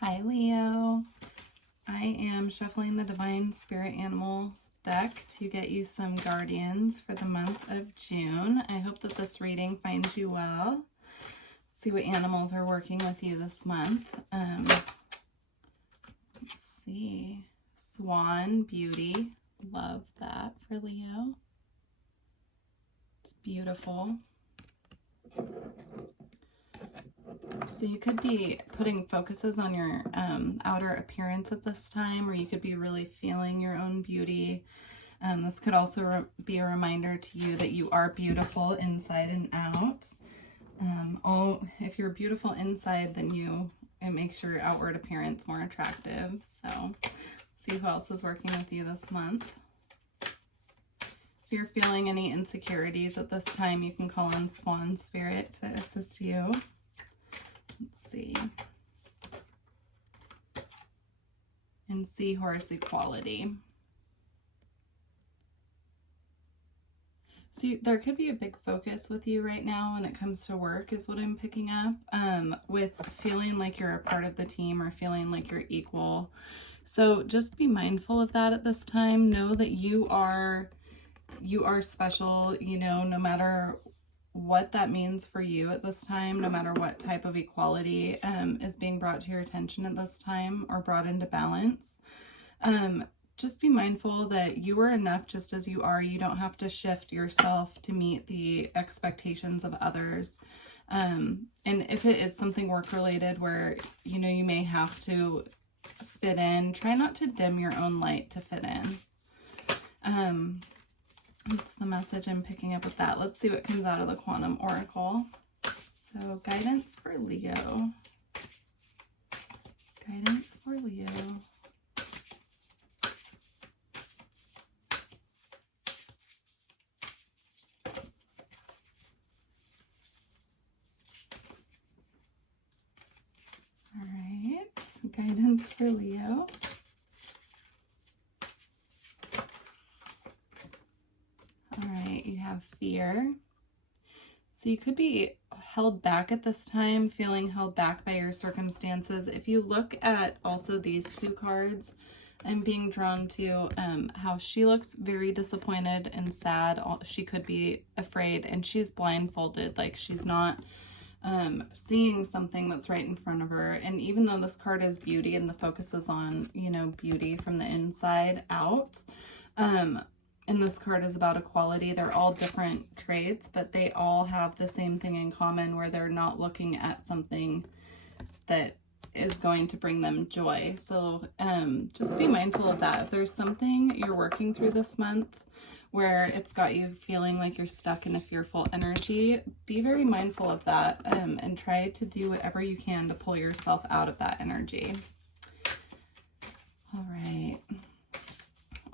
Hi Leo, I am shuffling the Divine Spirit Animal deck to get you some guardians for the month of June. I hope that this reading finds you well. Let's see what animals are working with you this month. Let's see, Swan, beauty, love that for Leo. It's beautiful. So you could be putting focuses on your outer appearance at this time, or you could be really feeling your own beauty. This could also be a reminder to you that you are beautiful inside and out. If you're beautiful inside, then it makes your outward appearance more attractive. So let's see who else is working with you this month. So you're feeling any insecurities at this time, you can call on Swan Spirit to assist you. Let's see. And Seahorse equality. So there could be a big focus with you right now when it comes to work is what I'm picking up, with feeling like you're a part of the team or feeling like you're equal. So just be mindful of that at this time. Know that you are special, no matter what that means for you at this time, no matter what type of equality is being brought to your attention at this time or brought into balance. Just be mindful that you are enough just as you are. You don't have to shift yourself to meet the expectations of others. And if it is something work related where, you may have to fit in, try not to dim your own light to fit in. That's the message I'm picking up with that. Let's see what comes out of the Quantum Oracle. So guidance for Leo. Guidance for Leo. All right, guidance for Leo. You have fear. So you could be held back at this time, feeling held back by your circumstances. If you look at also these two cards, I'm being drawn to how she looks very disappointed and sad. She could be afraid, and she's blindfolded, like she's not seeing something that's right in front of her. And even though this card is beauty and the focus is on, beauty from the inside out, and this card is about equality. They're all different traits, but they all have the same thing in common where they're not looking at something that is going to bring them joy. So just be mindful of that. If there's something you're working through this month where it's got you feeling like you're stuck in a fearful energy, be very mindful of that and try to do whatever you can to pull yourself out of that energy. All right.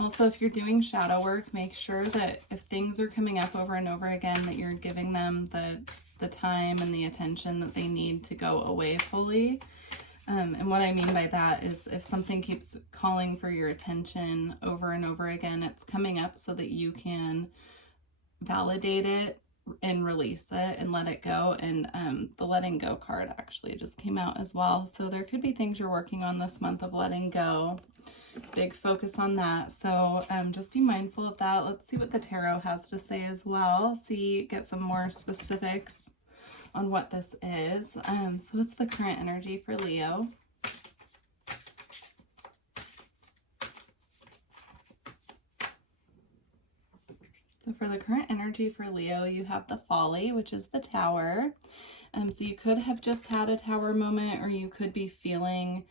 Also, if you're doing shadow work, make sure that if things are coming up over and over again, that you're giving them the time and the attention that they need to go away fully. And what I mean by that is if something keeps calling for your attention over and over again, it's coming up so that you can validate it and release it and let it go. And the letting go card actually just came out as well. So there could be things you're working on this month of letting go. Big focus on that. So just be mindful of that. Let's see what the tarot has to say as well. Get some more specifics on what this is. So what's the current energy for Leo? So for the current energy for Leo, you have the Folly, which is the Tower. So you could have just had a Tower moment, or you could be feeling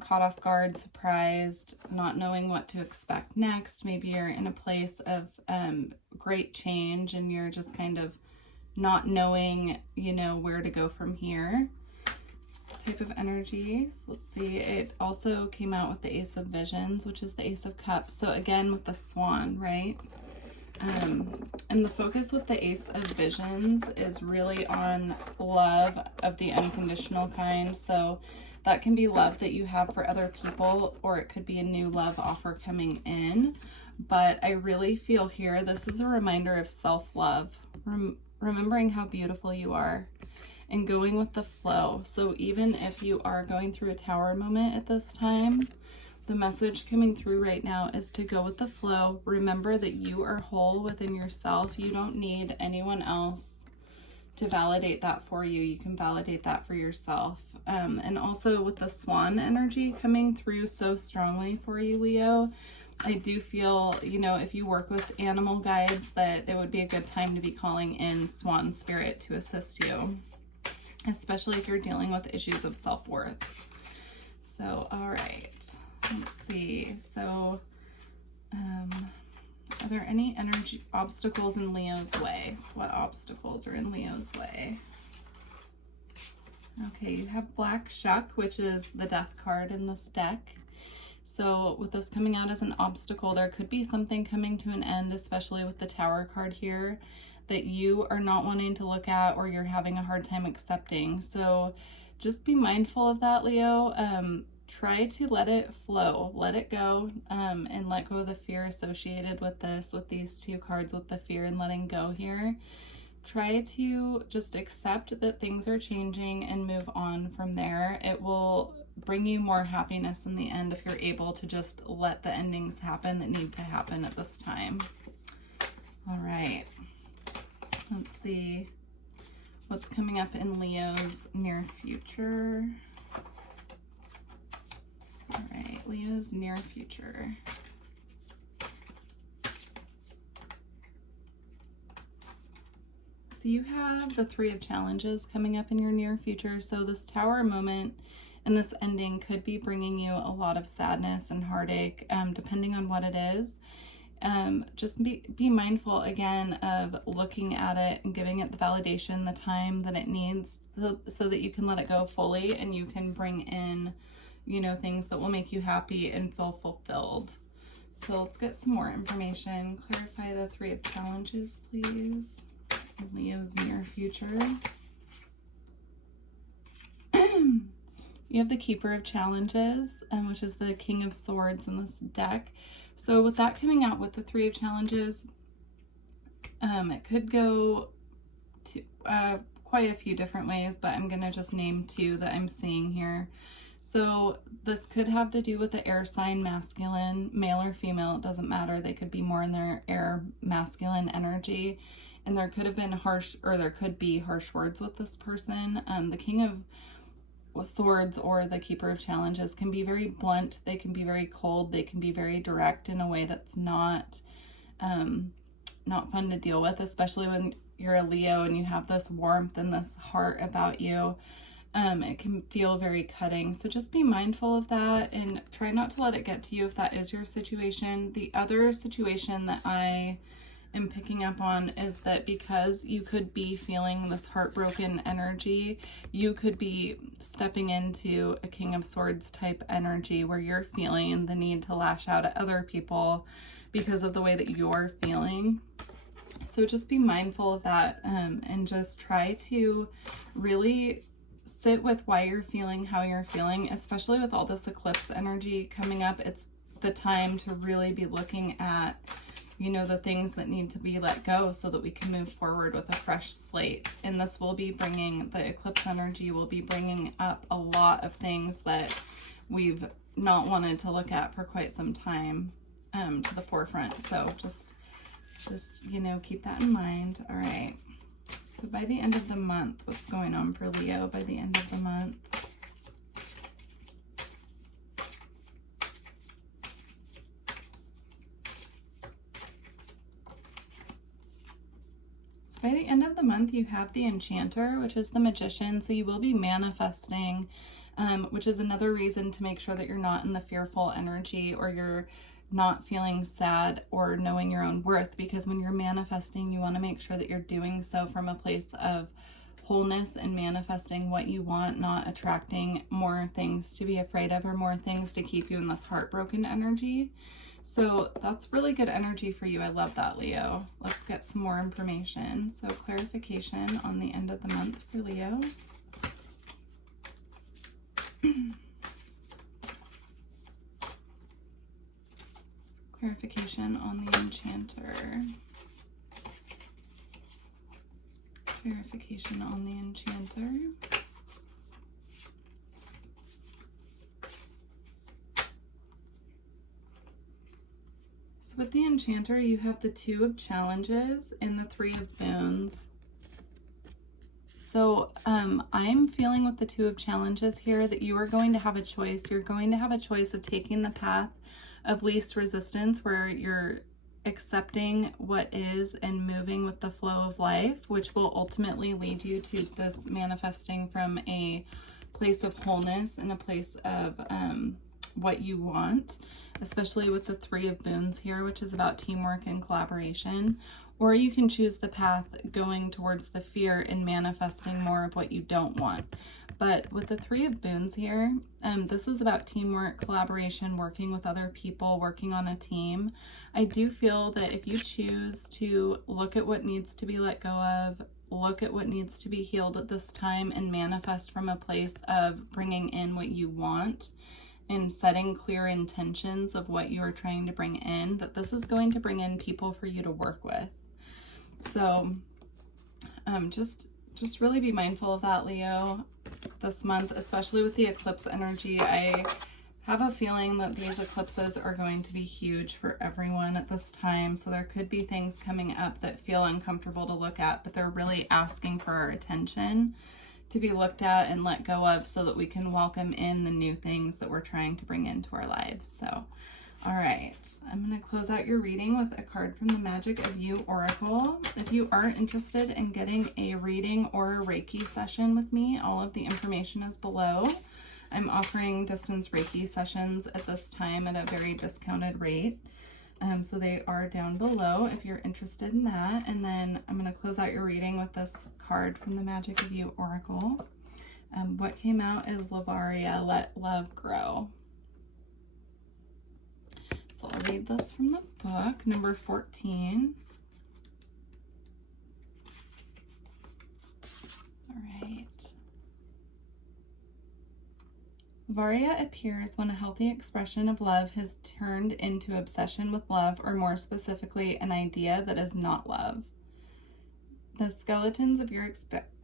caught off guard, surprised, not knowing what to expect next. Maybe you're in a place of great change and you're just kind of not knowing, where to go from here type of energy. So let's see. It also came out with the Ace of Visions, which is the Ace of Cups. So again, with the Swan, right? And the focus with the Ace of Visions is really on love of the unconditional kind. So that can be love that you have for other people, or it could be a new love offer coming in. But I really feel here, this is a reminder of self-love, remembering how beautiful you are and going with the flow. So even if you are going through a tower moment at this time, the message coming through right now is to go with the flow. Remember that you are whole within yourself. You don't need anyone else to validate that for you. You can validate that for yourself. And also with the Swan energy coming through so strongly for you, Leo, I do feel, you know, if you work with animal guides, that it would be a good time to be calling in Swan spirit to assist you, especially if you're dealing with issues of self-worth. So, all right. Let's see. So, are there any energy obstacles in Leo's way? So what obstacles are in Leo's way? Okay, you have Black Shuck, which is the death card in this deck. So with this coming out as an obstacle, there could be something coming to an end, especially with the Tower card here, that you are not wanting to look at or you're having a hard time accepting. So just be mindful of that, Leo. Try to let it flow, let it go, and let go of the fear associated with this, with these two cards, with the fear and letting go here. Try to just accept that things are changing and move on from there. It will bring you more happiness in the end if you're able to just let the endings happen that need to happen at this time. All right, let's see what's coming up in Leo's near future. All right, Leo's near future. So you have the Three of Challenges coming up in your near future. So this Tower moment and this ending could be bringing you a lot of sadness and heartache, depending on what it is. Just be mindful again of looking at it and giving it the validation, the time that it needs, so that you can let it go fully and you can bring in, you know, things that will make you happy and feel fulfilled. So let's get some more information. Clarify the Three of Challenges, please. Leo's near future. You have the Keeper of Challenges, which is the King of Swords in this deck. So with that coming out with the Three of Challenges, it could go to quite a few different ways, but I'm going to just name two that I'm seeing here. So this could have to do with the air sign masculine, male or female, it doesn't matter. They could be more in their air masculine energy. And there could have been harsh, or there could be harsh words with this person. The King of Swords or the Keeper of Challenges can be very blunt. They can be very cold. They can be very direct in a way that's not fun to deal with, especially when you're a Leo and you have this warmth and this heart about you. It can feel very cutting. So just be mindful of that and try not to let it get to you if that is your situation. The other situation that I am picking up on is that because you could be feeling this heartbroken energy, you could be stepping into a King of Swords type energy where you're feeling the need to lash out at other people because of the way that you're feeling. So just be mindful of that, and just try to really sit with why you're feeling how you're feeling, especially with all this eclipse energy coming up. It's the time to really be looking at, you know, the things that need to be let go so that we can move forward with a fresh slate. And this will be bringing, the eclipse energy will be bringing up a lot of things that we've not wanted to look at for quite some time to the forefront. So just, you know, keep that in mind. All right. So by the end of the month, what's going on for Leo by the end of the month? So by the end of the month, you have the Enchanter, which is the Magician. So you will be manifesting, which is another reason to make sure that you're not in the fearful energy or you're not feeling sad or knowing your own worth, because when you're manifesting, you want to make sure that you're doing so from a place of wholeness and manifesting what you want, not attracting more things to be afraid of or more things to keep you in this heartbroken energy. So that's really good energy for you. I love that, Leo. Let's get some more information. So clarification on the end of the month for Leo. Clarification on the Enchanter. clarification on the Enchanter. So with the Enchanter, you have the Two of Challenges and the Three of Boons. So I'm feeling with the Two of Challenges here that you are going to have a choice. You're going to have a choice of taking the path of least resistance, where you're accepting what is and moving with the flow of life, which will ultimately lead you to this manifesting from a place of wholeness and a place of what you want, especially with the Three of Boons here, which is about teamwork and collaboration. Or you can choose the path going towards the fear and manifesting more of what you don't want. But with the Three of Boons here, this is about teamwork, collaboration, working with other people, working on a team. I do feel that if you choose to look at what needs to be let go of, look at what needs to be healed at this time, and manifest from a place of bringing in what you want and setting clear intentions of what you are trying to bring in, that this is going to bring in people for you to work with. So just really be mindful of that, Leo, this month, especially with the eclipse energy. I have a feeling that these eclipses are going to be huge for everyone at this time. So there could be things coming up that feel uncomfortable to look at, but they're really asking for our attention to be looked at and let go of, so that we can welcome in the new things that we're trying to bring into our lives. So all right, I'm going to close out your reading with a card from the Magick of You Oracle. If you are interested in getting a reading or a Reiki session with me, all of the information is below. I'm offering distance Reiki sessions at this time at a very discounted rate. So they are down below if you're interested in that. And then I'm going to close out your reading with this card from the Magick of You Oracle. What came out is Lavaria, Let Love Grow. So I'll read this from the book, number 14. All right. Lavaria appears when a healthy expression of love has turned into obsession with love, or more specifically, an idea that is not love. The skeletons of your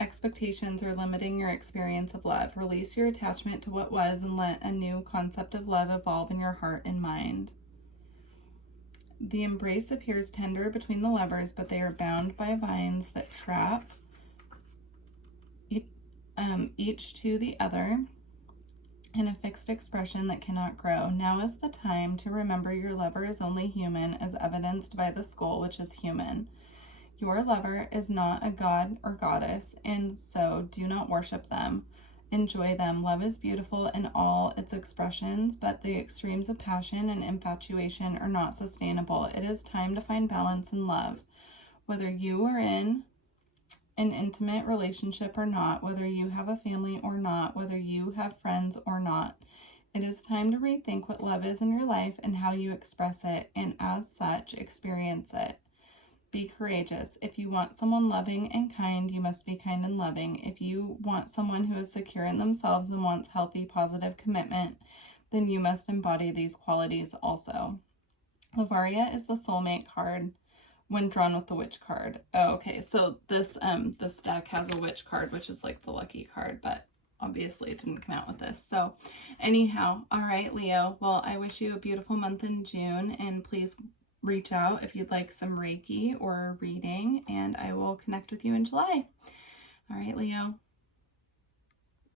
expectations are limiting your experience of love. Release your attachment to what was and let a new concept of love evolve in your heart and mind. The embrace appears tender between the lovers, but they are bound by vines that trap each to the other in a fixed expression that cannot grow. Now is the time to remember your lover is only human, as evidenced by the skull, which is human. Your lover is not a god or goddess, and so do not worship them. Enjoy them. Love is beautiful in all its expressions, but the extremes of passion and infatuation are not sustainable. It is time to find balance in love. Whether you are in an intimate relationship or not, whether you have a family or not, whether you have friends or not, it is time to rethink what love is in your life and how you express it, and as such, experience it. Be courageous. If you want someone loving and kind, you must be kind and loving. If you want someone who is secure in themselves and wants healthy, positive commitment, then you must embody these qualities also. Lavaria is the soulmate card when drawn with the witch card. Oh, okay, so this deck has a witch card, which is like the lucky card, but obviously it didn't come out with this. So anyhow, all right, Leo, well, I wish you a beautiful month in June, and please reach out if you'd like some Reiki or a reading, and I will connect with you in July. All right, Leo.